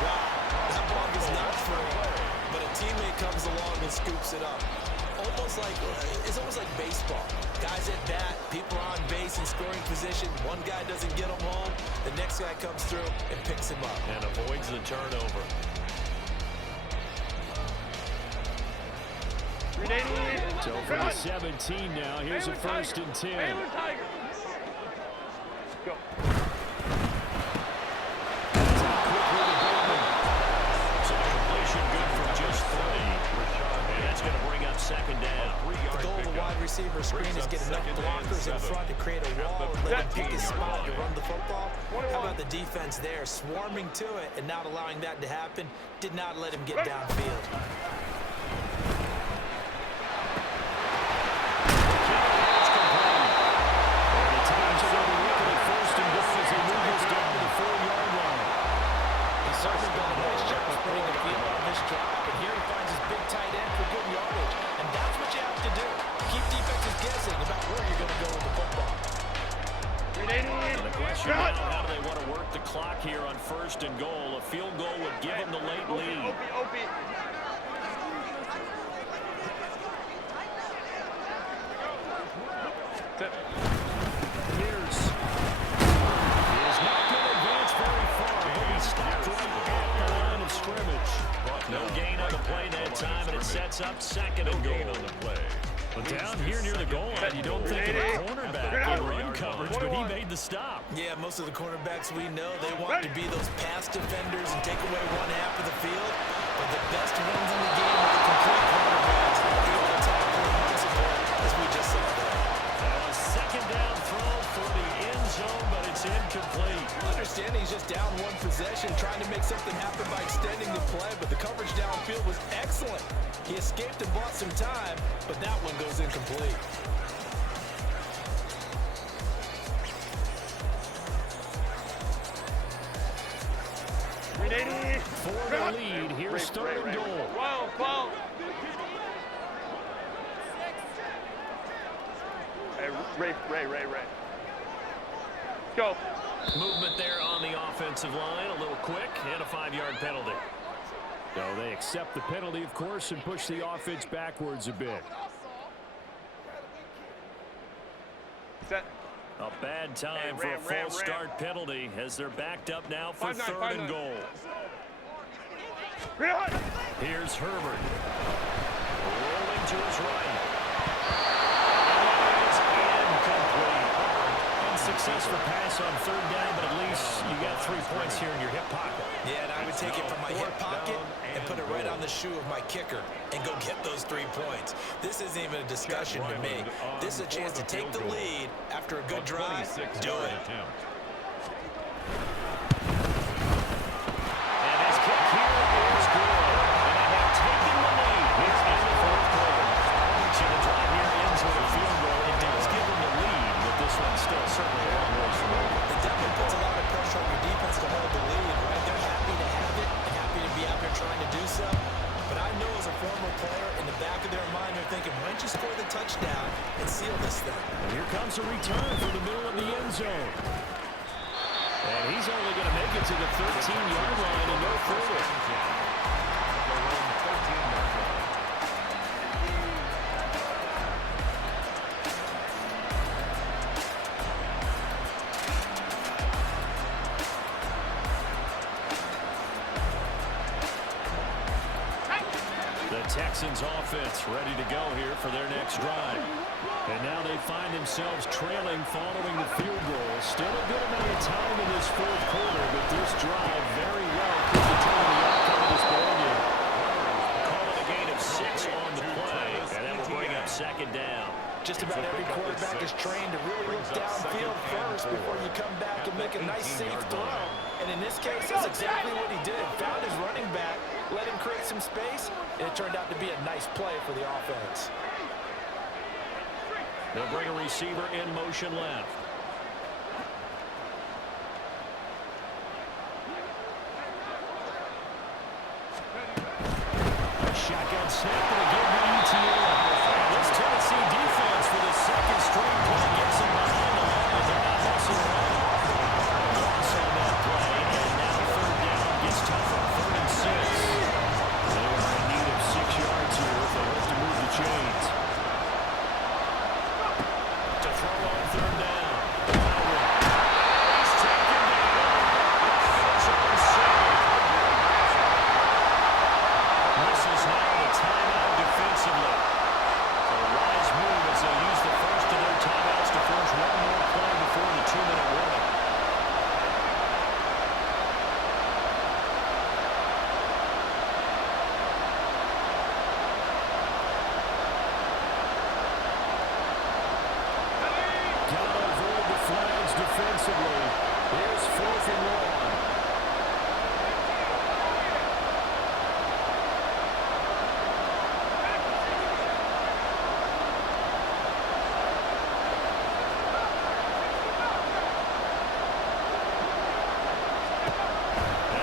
Wow, that ball is not free, but a teammate comes along and scoops it up. It's almost like baseball. Guys at bat, people on base in scoring position. One guy doesn't get him home. The next guy comes through and picks him up. And avoids the turnover. So from the 17 now, here's a 1st and 10. Go. So the completion good for just 3. And that's going to bring up second down. The goal of the wide receiver screen is get enough blockers in front to create a wall and let him pick his spot to run the football. How about the defense there, swarming to it and not allowing that to happen? Did not let him get downfield. How do they want to work the clock here on 1st and goal? A field goal would give them the late lead. Here's he is not going to advance very far, but he stopped right at the line of scrimmage. No gain on the play that time, and it sets up 2nd and goal on the play. But down here near the goal line, you don't think of a cornerback in run coverage, but he made the stop. Yeah, most of the cornerbacks we know, they want to be those pass defenders and take away one half of the field. But the best ones in the game are the complete cornerbacks. Able to tackle and run support, as we just saw there. A second down throw for the end zone, but it's incomplete. Understanding he's just down one possession, trying to make something happen by extending the play, but the coverage downfield was excellent. He escaped and bought some time, but that one goes incomplete. For the lead, here's 3rd and goal. 12. Hey, Ray. Go. Movement there on the offensive line, a little quick, and a 5-yard penalty. So they accept the penalty, of course, and push the offense backwards a bit. Set. A bad time for a false start penalty as they're backed up now for 3rd and goal. Here's Herbert. Rolling to his right. And it's incomplete. Unsuccessful pass on 3rd down, but at least you got 3 points here in your hip pocket. Yeah, and I would take it from my hip pocket and put it right on the shoe of my kicker and go get those 3 points. This isn't even a discussion to me. This is a chance to take the lead after a good drive. Do it. And his kick here is good. And they have taken the lead here in the 4th quarter. So the drive here ends with a field goal. It does give them the lead, but this one's still certainly a long way from over. It definitely puts a lot of pressure on your defense to hold the lead, right? They're happy to have it and happy to be out there trying to do so. But I know as a former player, in the back of their mind, they're thinking, why don't you score the touchdown and seal this thing? And here comes a return from the middle of the end zone. And he's only going to make it to the 13-yard line and no further. Texans offense ready to go here for their next drive. And now they find themselves trailing following the field goal. Still a good amount of time in this fourth quarter, but this drive very well could determine the outcome of this ball game. Call it a gain of 6 on the play, and that will bring up second down. Just about every quarterback is trained to really look downfield first before you come back and make a nice, safe throw. And in this case, that's exactly what he did. Found his running back, let him create some space, and it turned out to be a nice play for the offense. They'll bring a receiver in motion left. A shotgun snap and a give to ETN. And this Tennessee defense for the second straight play gets them behind the line, but they're not messing around. Loss on that play, and now third down gets tougher. 3rd and 6. They are in need of 6 yards here if they hope to move the chains. To throw on 3rd down. He's taken down. It's on 7. This is now the timeout defensively. A wise move as they use the first of their timeouts to force one more play before the 2-minute warning. Gotta avoid the flags defensively. Here's 4th and 1.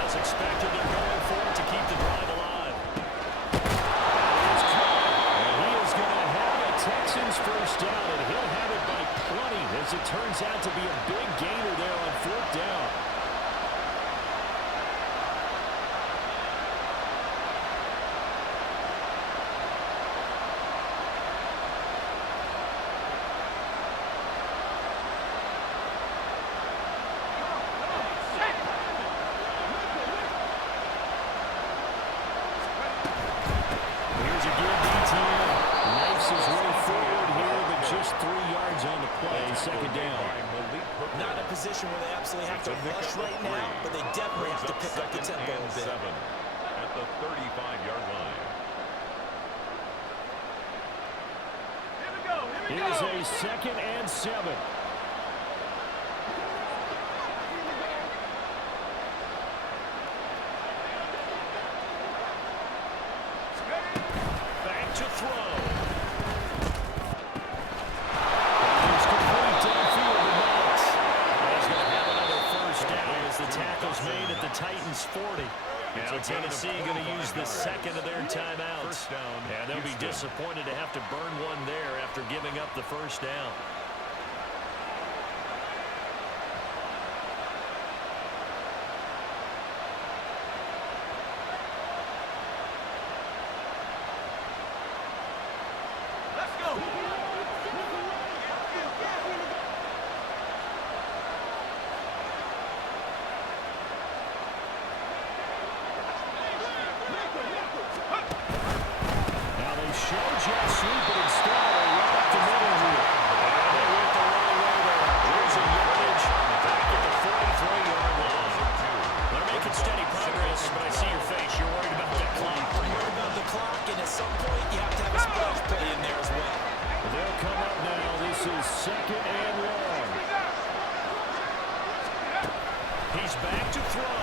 As expected, they're going for it to keep the drive alive. That is caught. And he is going to have a Texans first down, and he'll have it by plenty, as it turns out to be a big gainer there on 4th down. Here's a give to ETN. Knifes his way forward here, but just 3 yards on the play. 2nd down. Not a position where they absolutely have to rush right now, but they definitely have to pick up the tempo a bit. At the 35-yard line. Here's a 2nd and 7. Back to throw. He's complete downfield to Knox. He's going to have another first down as the tackle's made at the Titans 40. Now Tennessee going to use the second of their timeouts. And they'll be disappointed to have to burn one there after giving up the first down. Now they show jet sweep, but instead they run up the middle here. And they went the wrong way there. Losing yardage back at the 43-yard line. They're making steady progress, but I see your face. You're worried about that clock. I'm worried about the clock, and at some point you have to have a splash play in there as well. They'll come up now. This is 2nd and 1. He's back to throw.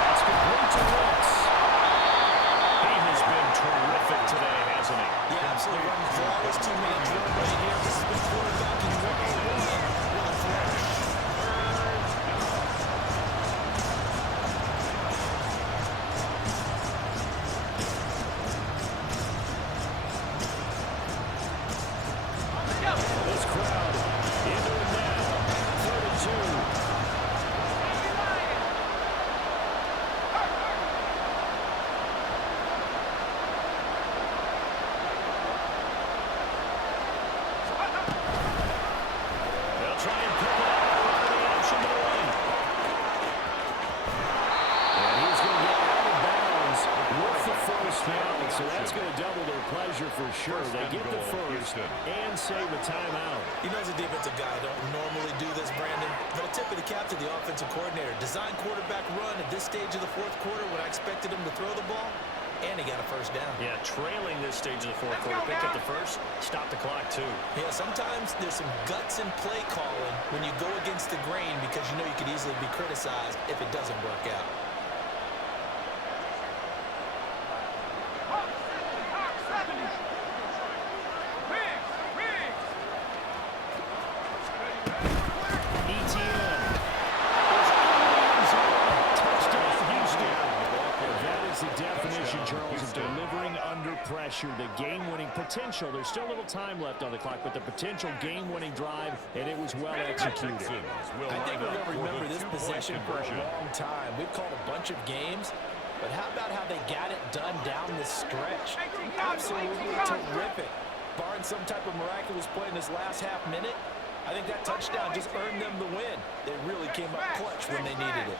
That's complete to Wicks. He has been terrific today, hasn't he? Yeah, absolutely running the flawless 2-minute drill right here. This has been quarterbacking 101 with a flash. This crowd into it now. 3rd and 2. They'll So that's going to double their pleasure for sure. They get the first and save a timeout. You know, as a defensive guy, I don't normally do this, Brandon, but a tip of the cap to the offensive coordinator. Design quarterback run at this stage of the fourth quarter when I expected him to throw the ball, and he got a first down. Yeah, trailing this stage of the fourth quarter. Pick up the first, stop the clock too. Yeah, sometimes there's some guts in play calling when you go against the grain because you know you could easily be criticized if it doesn't work out. The game-winning potential. There's still a little time left on the clock, but the potential game-winning drive, and it was well executed. I think we're going to remember this possession for a long time. We've called a bunch of games, but how about how they got it done down the stretch? Absolutely terrific. Barring some type of miraculous play in this last half minute, I think that touchdown just earned them the win. They really came up clutch when they needed it.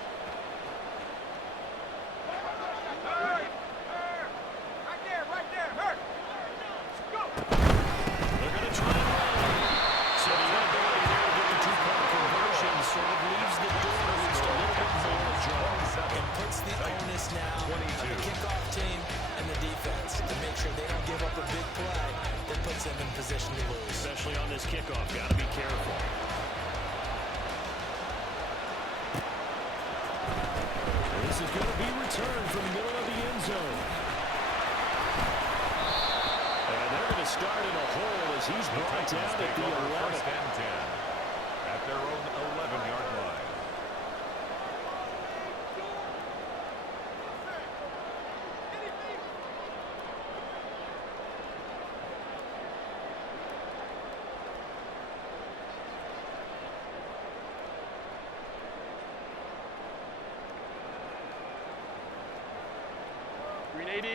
Position to lose. Especially on this kickoff. Got to be careful. This is going to be returned from the middle of the end zone. And they're going to start in a hole as he's brought down at the 11. First and 10 at their own 11-yard line.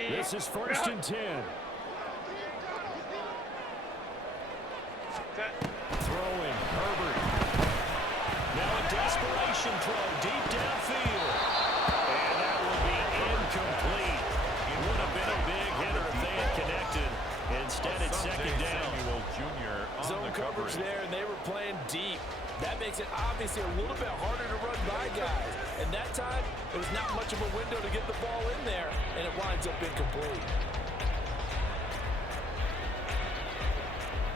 This is first and 10. Throwing, Herbert. Now a desperation throw deep downfield. And that will be incomplete. It would have been a big hitter if they had connected. Instead, it's second down. Zone coverage there, and they were playing deep. That makes it obviously a little bit harder to run by guys. And that time, it was not much of a window to get the ball in there, and it winds up incomplete.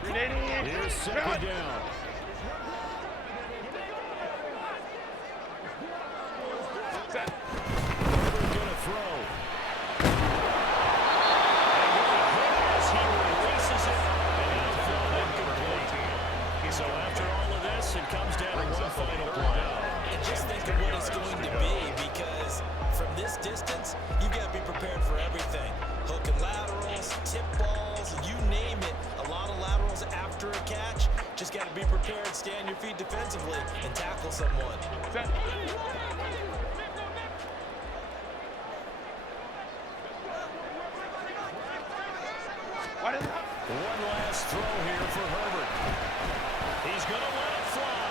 Here's second down. We're going to throw. As he releases it, and thrown incomplete. So after all of this, it comes down to one final play. And just think of what it's going to be, because from this distance, you've got to be prepared for everything. Hook and laterals, tip balls, you name it. A lot of laterals after a catch. Just got to be prepared, stay on your feet defensively, and tackle someone. One last throw here for Herbert. He's going to let it fly.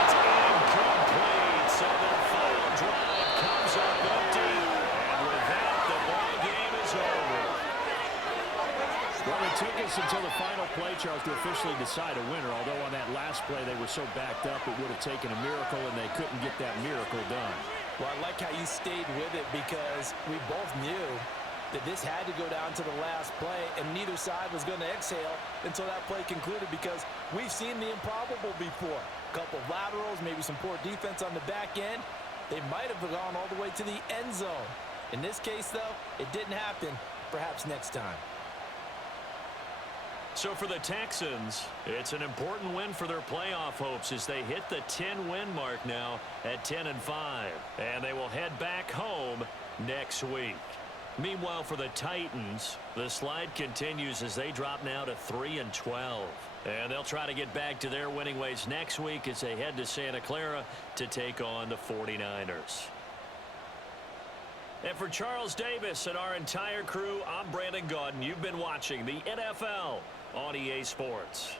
It's incomplete. So their final drive comes up empty. And with that, the ball game is over. Well, it took us until the final play, Charles, to officially decide a winner. Although on that last play they were so backed up, it would have taken a miracle, and they couldn't get that miracle done. Well, I like how you stayed with it, because we both knew that this had to go down to the last play, and neither side was going to exhale until that play concluded, because we've seen the improbable before. A couple of laterals, maybe some poor defense on the back end. They might have gone all the way to the end zone. In this case, though, it didn't happen. Perhaps next time. So for the Texans, it's an important win for their playoff hopes as they hit the 10-win mark now at 10-5. And they will head back home next week. Meanwhile, for the Titans, the slide continues as they drop now to 3-12. And they'll try to get back to their winning ways next week as they head to Santa Clara to take on the 49ers. And for Charles Davis and our entire crew, I'm Brandon Gaudin. You've been watching the NFL on EA Sports.